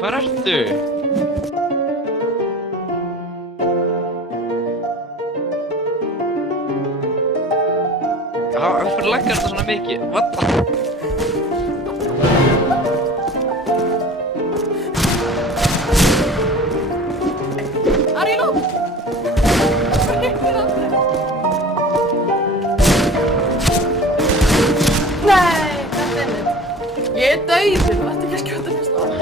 Hvar ertu? Hvernig laggar þetta svona mikið? What the? Aríló! Hvað er það? Nei, goddammit. Ég er dauður, þú ætti ekki að skjóta mér snart.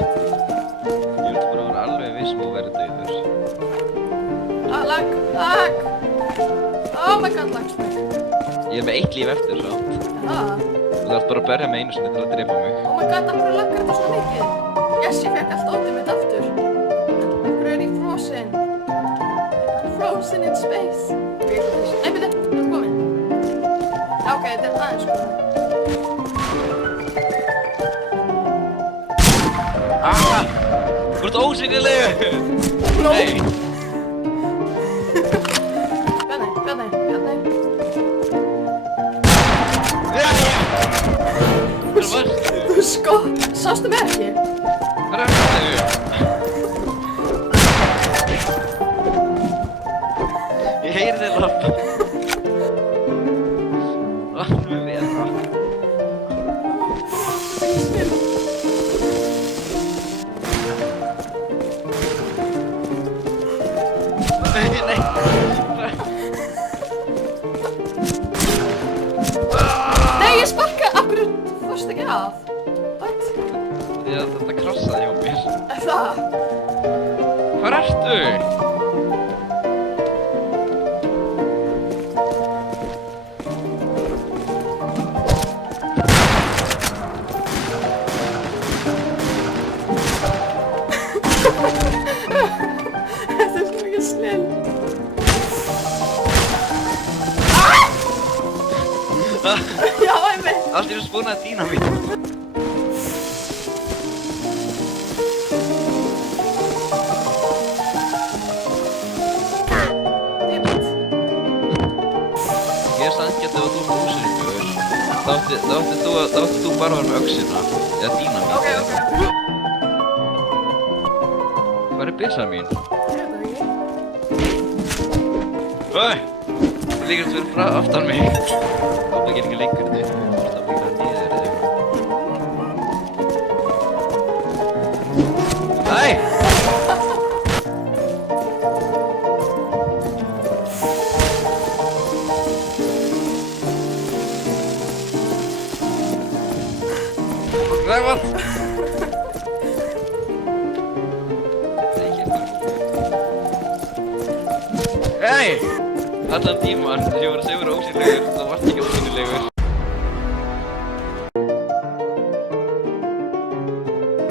Ég vildi bara vera alveg viss um að vera dauður. Lag. Oh my god, lagsmæk. Ég er með 1 líf eftir, svo. Það? Þú þarf bara að berja mig einu sinni til að drepa mig. Oh my god, af hverju laggar þetta svona mikið? Yes, ég fekk allt ótið mitt aftur. Af hverju er ég frozen? I'm frozen in space. Nei, byrju, þú ert komin. Já, ok, þetta er aðeins sko. Þú ert ósýnilegur! No. Nei! Bjarni. Hvar varstu? Þú sástu mig ekki? Hvar ertu? Ég heyri þig lappa. Vatnum við vel. Nei. Nei, ég sparkaði. Af hverju fórstu ekki af? What? Því að þetta krossaði hjá mér. Er það? Hvar ertu? Þetta er svo mikið snill. Já, einmitt. Allt er spúnað dínamít. Einmitt. Ég er sann ekki að þú ert ósýnilegur. Þá átti þú bara að vera með öxina. Eða dínamít. Ok. Hvar er byssan mín? Ég veit það ekki. Öi! Það líkast verið frá aftan mig. Það gerir ekki lengur þig. Þú ert að bíla niður þig. Æ! Ræfan! Hey! Allan tíman þegar ég var að segja vera ósýnilegur, þá varst ekki ósýnilegur.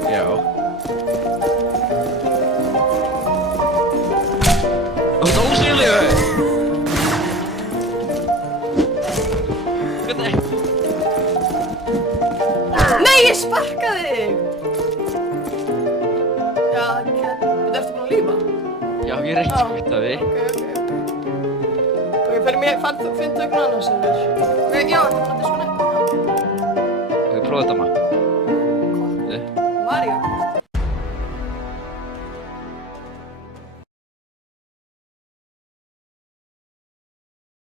Já. Þú ert ósýnilegur! Hvernig? Nei, ég sparkaði þig! Já, þú ert eftir búin að lífa? Já, ég er ekki skvitt af því. Ok, fyrir mig, finnstu ykkur annars yfir? Ok, já, þetta er svona eitthvað. Ok, prófa þetta maður. Mario.